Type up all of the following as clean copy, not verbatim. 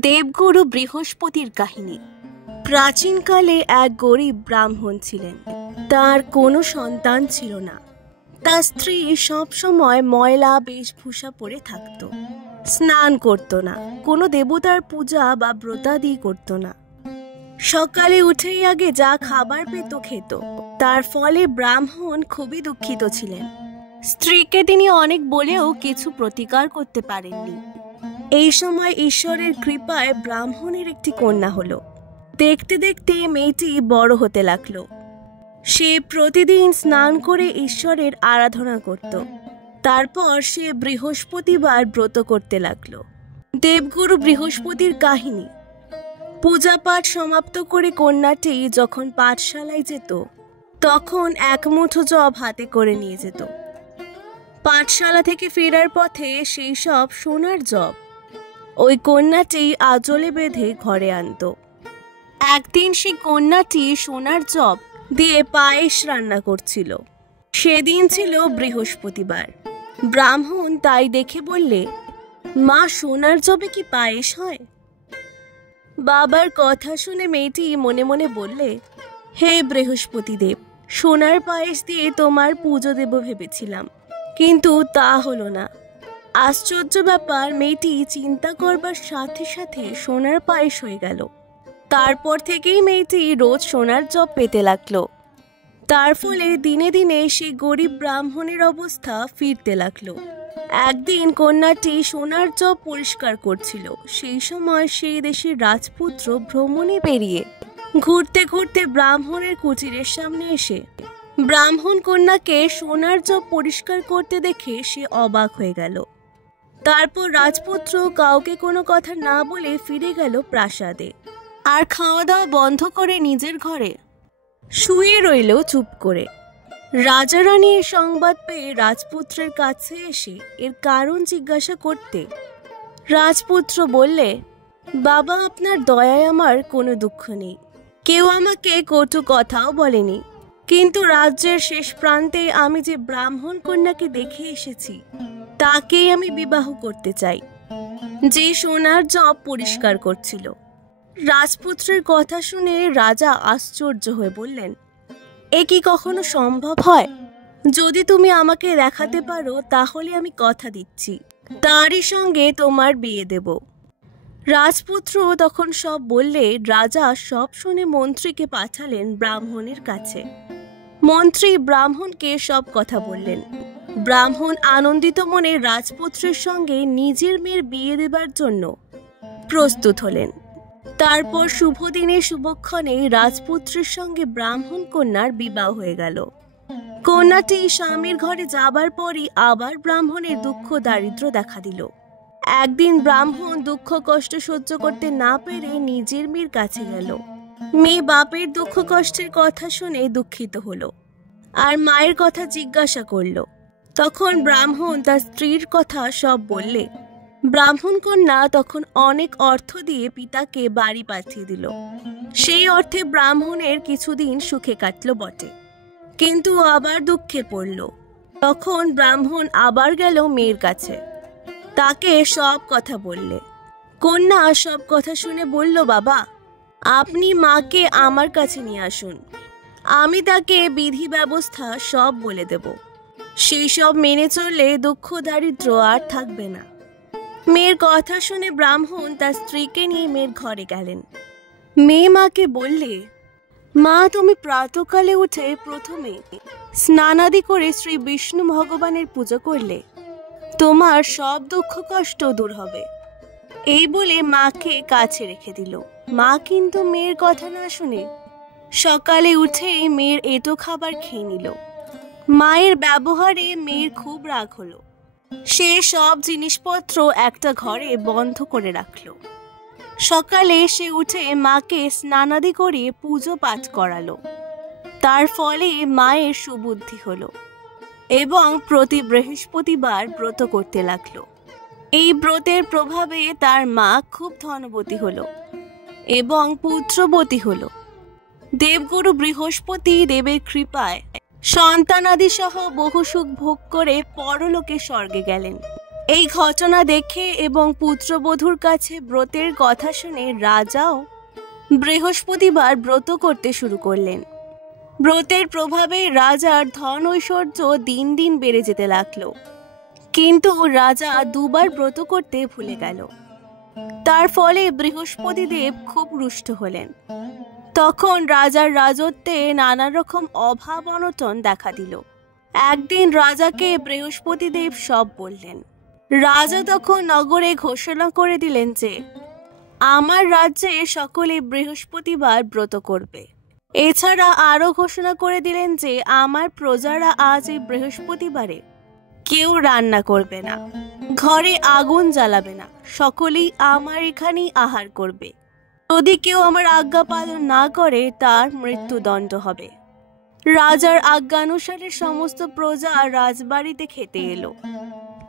দেবগুরু বৃহস্পতির কাহিনী। প্রাচীনকালে এক গরিব ব্রাহ্মণ ছিলেন। তার কোনো সন্তান ছিল না। তার স্ত্রী সবসময় ময়লা বেশভূষা পরে থাকত, স্নান করত না, কোনো দেবতার পূজা বা ব্রতাদি করত না। সকালে উঠেই আগে যা খাবার পেত খেত। তার ফলে ব্রাহ্মণ খুবই দুঃখিত ছিলেন। স্ত্রীকে তিনি অনেক বলেও কিছু প্রতিকার করতে পারেননি। এই সময় ঈশ্বরের কৃপায় ব্রাহ্মণের একটি কন্যা হলো। দেখতে দেখতে মেয়েটি বড় হতে লাগলো। সে প্রতিদিন স্নান করে ঈশ্বরের আরাধনা করত। তারপর সে বৃহস্পতিবার ব্রত করতে লাগলো। দেবগুরু বৃহস্পতির কাহিনী। পূজাপাঠ সমাপ্ত করে কন্যাটি যখন পাঠশালায় যেত, তখন এক মুঠো জব হাতে করে নিয়ে যেত। পাঠশালা থেকে ফেরার পথে সেই সব সোনার জব ওই কন্যাটি আঁচলে বেঁধে ঘরে আনত। একদিন সেই কন্যাটি সোনার জব দিয়ে পায়েস রান্না করছিল। সেদিন ছিল বৃহস্পতিবার। ব্রাহ্মণ তাই দেখে বললে, মা, সোনার জবে কি পায়েস হয়? বাবার কথা শুনে মেয়েটি মনে মনে বললে, হে বৃহস্পতি দেব, সোনার পায়েস দিয়ে তোমার পুজো দেব ভেবেছিলাম, কিন্তু তা হলো না। আশ্চর্য ব্যাপার, মেয়েটি চিন্তা করবার সাথে সাথে সোনার পায়েস হয়ে গেল। তারপর থেকেই মেয়েটি রোজ সোনার জব পেতে লাগলো। তার ফলে দিনে দিনে সেই গরিব ব্রাহ্মণের অবস্থা ফিরতে লাগলো। একদিন কন্যাটি সোনার জব পরিষ্কার করছিল। সেই সময় সেই দেশের রাজপুত্র ভ্রমণে বেরিয়ে ঘুরতে ঘুরতে ব্রাহ্মণের কুটিরের সামনে এসে ব্রাহ্মণ কন্যাকে সোনার জব পরিষ্কার করতে দেখে সে অবাক হয়ে গেল। তারপর রাজপুত্র কাউকে কোনো কথা না বলে ফিরে গেল প্রাসাদে, আর খাওয়া দাওয়া বন্ধ করে নিজের ঘরে শুয়ে রইল চুপ করে। রাজা রানী এই সংবাদ পেয়ে রাজপুত্রের কাছে এসে এর কারণ জিজ্ঞাসা করতে রাজপুত্র বললে, বাবা, আপনার দয়ায় আমার কোনো দুঃখ নেই। কেউ আমাকে কটু কথাও বলেনি, কিন্তু রাজ্যের শেষ প্রান্তে আমি যে ব্রাহ্মণ কন্যাকে দেখে এসেছি, তাকেই আমি বিবাহ করতে চাই, যে সোনার জব পরিষ্কার করছিল। রাজপুত্রের কথা শুনে রাজা আশ্চর্য হয়ে বললেন, এ কি কখনো সম্ভব হয়? যদি তুমি আমাকে দেখাতে পারো, তাহলে আমি কথা দিচ্ছি তারই সঙ্গে তোমার বিয়ে দেব। রাজপুত্র তখন সব বললে রাজা সব শুনে মন্ত্রীকে পাঠালেন ব্রাহ্মণের কাছে। মন্ত্রী ব্রাহ্মণকে সব কথা বললেন। ব্রাহ্মণ আনন্দিত মনে রাজপুত্রের সঙ্গে নিজের মেয়ের বিয়ে দেবার জন্য প্রস্তুত হলেন। তারপর শুভ দিনে শুভক্ষণে রাজপুত্রের সঙ্গে ব্রাহ্মণ কন্যার বিবাহ হয়ে গেল। কন্যাটি স্বামীর ঘরে যাবার পরই আবার ব্রাহ্মণের দুঃখ দারিদ্র দেখা দিল। একদিন ব্রাহ্মণ দুঃখ কষ্ট সহ্য করতে না পেরে নিজের মেয়ের কাছে গেল। মেয়ে বাপের দুঃখ কষ্টের কথা শুনে দুঃখিত হলো, আর মায়ের কথা জিজ্ঞাসা করল। তখন ব্রাহ্মণ তার স্ত্রীর কথা সব বললে। ব্রাহ্মণ কন্যা তখন অনেক অর্থ দিয়ে পিতাকে বাড়ি পাঠিয়ে দিল। সেই অর্থে ব্রাহ্মণের কিছুদিন সুখে কাটল বটে, কিন্তু আবার দুঃখে পড়ল। তখন ব্রাহ্মণ আবার গেল মেয়ের কাছে, তাকে সব কথা বললে। কন্যা সব কথা শুনে বলল, বাবা, আপনি মাকে আমার কাছে নিয়ে আসুন, আমি তাকে বিধি ব্যবস্থা সব বলে দেব। সেই সব মেনে চললে দুঃখ দারিদ্র আর থাকবে না। মেয়ের কথা শুনে ব্রাহ্মণ তার স্ত্রীকে নিয়ে মেয়ের ঘরে গেলেন। মেয়ে মাকে বললে, মা, তুমি প্রাতকালে উঠে প্রথমে স্নানাদি করে শ্রী বিষ্ণু ভগবানের পুজো করলে তোমার সব দুঃখ কষ্ট দূর হবে। এই বলে মাকে কাছে রেখে দিল। মা কিন্তু মেয়ের কথা না শুনে সকালে উঠেই মেয়ের এঁটো খাবার খেয়ে নিল। মায়ের ব্যবহারে মেয়ের খুব রাগ হলো। সে সব জিনিসপত্র একটা ঘরে বন্ধ করে রাখল। সকালে সে উঠে মাকে স্নানাদি করে পুজো পাঠ করালো। তার ফলে মায়ের সুবুদ্ধি হলো এবং প্রতি বৃহস্পতিবার ব্রত করতে লাগলো। এই ব্রতের প্রভাবে তার মা খুব ধনবতী হলো এবং পুত্রবতী হলো। দেবগুরু বৃহস্পতি দেবের কৃপায় সন্তানাদি সহ বহু সুখ ভোগ করে পরলোকে স্বর্গে গেলেন। এই ঘটনা দেখে এবং পুত্রবধূর কাছে ব্রতের কথা শুনে রাজাও বৃহস্পতিবার ব্রত করতে শুরু করলেন। ব্রতের প্রভাবে রাজার ধন ঐশ্বর্য দিন দিন বেড়ে যেতে লাগলো, কিন্তু রাজা দুবার ব্রত করতে ভুলে গেল। তার ফলে বৃহস্পতি দেব খুব রুষ্ট হলেন। তখন রাজার রাজত্বে নানা রকম অভাব অনটন দেখা দিল। একদিন রাজাকে বৃহস্পতি দেব সব বললেন। রাজা তখন নগরে ঘোষণা করে দিলেন যে আমার রাজ্যে সকলে বৃহস্পতিবার ব্রত করবে। এছাড়া আরও ঘোষণা করে দিলেন যে আমার প্রজারা আজ এই বৃহস্পতিবারে কেউ রান্না করবে না, ঘরে আগুন জ্বালাবে না, সকলেই আমার এখানেই আহার করবে। যদি কেউ আমার আজ্ঞা পালন না করে তার মৃত্যুদণ্ড হবে। রাজার আজ্ঞানুসারে সমস্ত প্রজা রাজবাড়িতে খেতে এলো,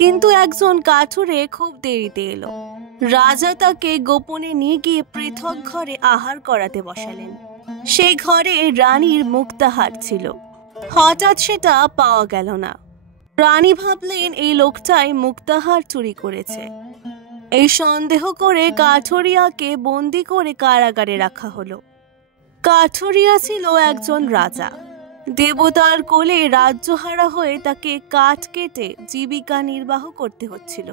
কিন্তু একজন কাঠুরে খুব দেরিতে এলো। রাজা তাকে গোপনে নিয়ে গিয়ে পৃথক ঘরে আহার করাতে বসালেন। সেই ঘরে রানীর মুক্তাহার ছিল। হঠাৎ সেটা পাওয়া গেল না। রানী ভাবলেন এই লোকটাই মুক্তাহার চুরি করেছে। এই সন্দেহ করে কাঠুরিয়াকে বন্দি করে কারাগারে রাখা হলো। কাঠুরিয়া ছিল একজন রাজা। দেবতার কোলে রাজ্যহারা হয়ে তাকে কাঠ কেটে জীবিকা নির্বাহ করতে হচ্ছিল।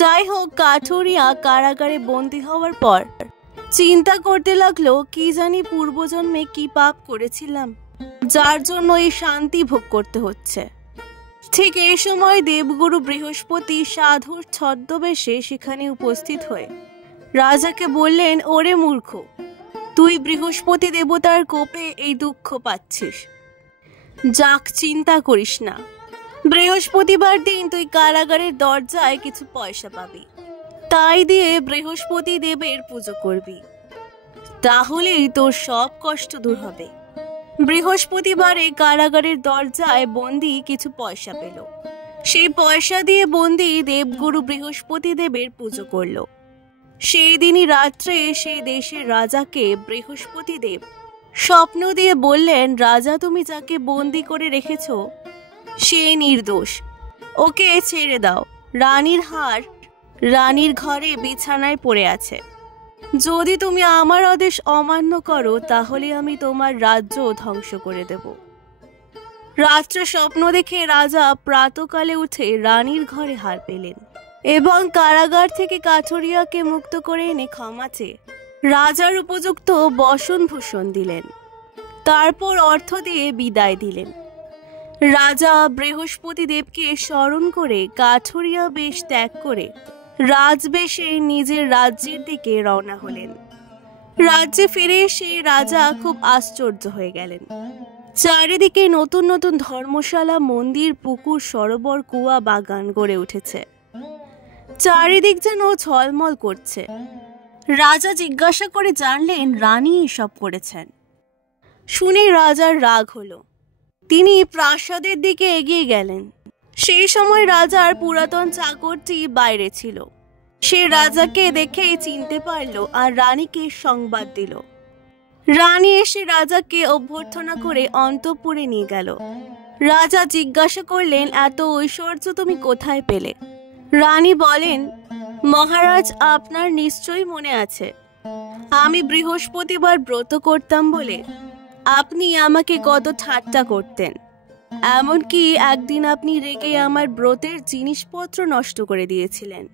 যাই হোক, কাঠুরিয়া কারাগারে বন্দি হওয়ার পর চিন্তা করতে লাগলো, কি জানি পূর্বজন্মে কি পাপ করেছিলাম যার জন্য এই শান্তি ভোগ করতে হচ্ছে। ঠিক এই সময় দেবগুরু বৃহস্পতি সাধুর ছদ্মবেশে সেখানে উপস্থিত হয়ে রাজাকে বললেন, ওরে মূর্খ, তুই বৃহস্পতি দেবতার কোপে এই দুঃখ পাচ্ছিস। যাক, চিন্তা করিস না, বৃহস্পতিবার দিন তুই কারাগারের দরজায় কিছু পয়সা পাবি, তাই দিয়ে বৃহস্পতি দেবের পুজো করবি, তাহলেই তোর সব কষ্ট দূর হবে। বৃহস্পতিবারে কারাগারের দরজায় বন্দি কিছু পয়সা পেল। সেই পয়সা দিয়ে বন্দি দেবগুরু বৃহস্পতি দেবের পুজো করল। সেই দিনই রাত্রে সেই দেশের রাজাকে বৃহস্পতি দেব স্বপ্ন দিয়ে বললেন, রাজা, তুমি যাকে বন্দি করে রেখেছ সে নির্দোষ, ওকে ছেড়ে দাও। রানীর হার রানীর ঘরে বিছানায় পড়ে আছে। যদি তুমি আমার আদেশ অমান্য করো তাহলে আমি তোমার রাজ্য ধ্বংস করে দেব। রাত্রে স্বপ্ন দেখে রাজা প্রাতকালে উঠে রানীর ঘরে হার পেলেন এবং কারাগার থেকে কাঠুরিয়াকে মুক্ত করে এনে ক্ষমা চেয়ে রাজার উপযুক্ত বসন ভূষণ দিলেন। তারপর অর্থ দিয়ে বিদায় দিলেন। রাজা বৃহস্পতি দেবকে স্মরণ করে কাঠুরিয়া বেশ ত্যাগ করে রাজবেশে নিজের রাজ্যের দিকে রওনা হলেন। রাজ্যে ফিরে এসে রাজা খুব আশ্চর্য হয়ে গেলেন। চারিদিকে নতুন নতুন ধর্মশালা, মন্দির, পুকুর, সরোবর, কুয়া, বাগান গড়ে উঠেছে। চারিদিক যেন ঝলমল করছে। রাজা জিজ্ঞাসা করে জানলেন রানী এসব করেছেন। শুনে রাজার রাগ হলো। তিনি প্রাসাদের দিকে এগিয়ে গেলেন। সেই সময় রাজার পুরাতন চাকরটি বাইরে ছিল। সে রাজাকে দেখে চিনতে পারল আর রানীকে সংবাদ দিল। রানী এসে রাজাকে অভ্যর্থনা করে অন্তঃপুরে নিয়ে গেল। রাজা জিজ্ঞাসা করলেন, এত ঐশ্বর্য তুমি কোথায় পেলে? রানী বলেন, মহারাজ, আপনার নিশ্চয়ই মনে আছে আমি বৃহস্পতিবার ব্রত করতাম বলে আপনি আমাকে কত ঠাট্টা করতেন। এমনকি একদিন আপনি রেগে আমার ব্রতের জিনিসপত্র নষ্ট করে দিয়েছিলেন।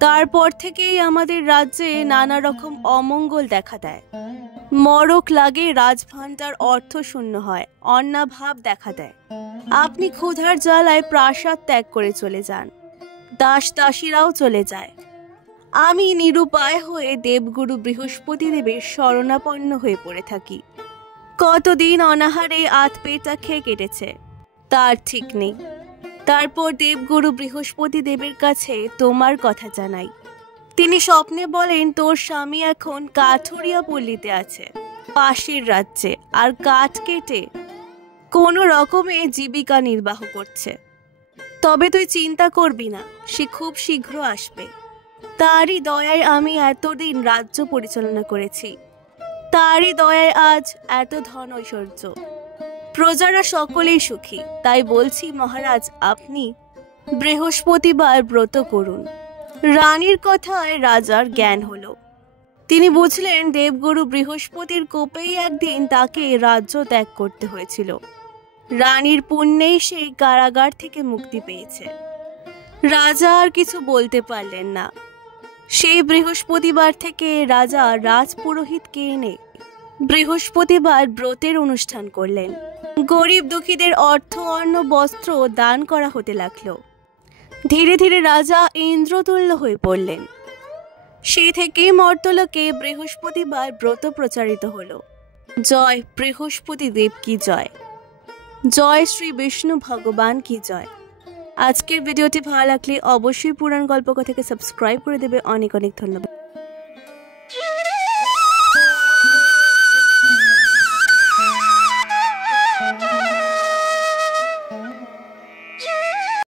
তারপর থেকেই আমাদের রাজ্যে নানা রকম অমঙ্গল দেখা দেয়। মরক লাগে, রাজভাণ্ডার অর্থ শূন্য হয়, অন্নাভাব দেখা দেয়। আপনি ক্ষুধার জ্বালায় প্রাসাদ ত্যাগ করে চলে যান, দাস দাসীরাও চলে যায়। আমি নিরুপায় হয়ে দেবগুরু বৃহস্পতি দেবের শরণাপন্ন হয়ে পড়ে থাকি। কতদিন অনাহারে আধ পেটা খেয়ে কেটেছে তার ঠিক নেই। তারপর দেবগুরু বৃহস্পতি দেবের কাছে তোমার কথা জানাই। তিনি স্বপ্নে বলেন, তোর স্বামী এখন কাঠুরিয়া পল্লীতে আছে, পাশের রাজ্যে, আর কাঠ কেটে কোনো রকমে জীবিকা নির্বাহ করছে। তবে তুই চিন্তা করবি না, সে খুব শীঘ্র আসবে। তারই দয়ায় আমি এতদিন রাজ্য পরিচালনা করেছি, তারই দয়ায় আজ এত ধন ঐশ্বর্য, প্রজারা সকলেই সুখী। তাই বলছি মহারাজ, আপনি বৃহস্পতিবার ব্রত করুন। রানীর কথায় রাজার জ্ঞান হলো। তিনি বুঝলেন দেবগুরু বৃহস্পতির কোপেই একদিন তাকে রাজ্য ত্যাগ করতে হয়েছিল। রানীর পুণ্যেই সেই কারাগার থেকে মুক্তি পেয়েছে। রাজা আর কিছু বলতে পারলেন না। সেই বৃহস্পতিবার থেকে রাজা রাজপুরোহিতকে এনে বৃহস্পতিবার ব্রতের অনুষ্ঠান করলেন। গরিব দুঃখীদের অর্থ অন্ন বস্ত্র দান করা হতে লাগলো। ধীরে ধীরে রাজা ইন্দ্রতুল্য হয়ে পড়লেন। সেই থেকেই মর্তলোকে বৃহস্পতিবার ব্রত প্রচারিত হলো। জয় বৃহস্পতি দেব কি জয়, জয় শ্রী বিষ্ণু ভগবান কি জয়। আজকের ভিডিওটি ভালো লাগলে অবশ্যই পুরাণ গল্পকথাকে সাবস্ক্রাইব করে দেবে। অনেক অনেক ধন্যবাদ।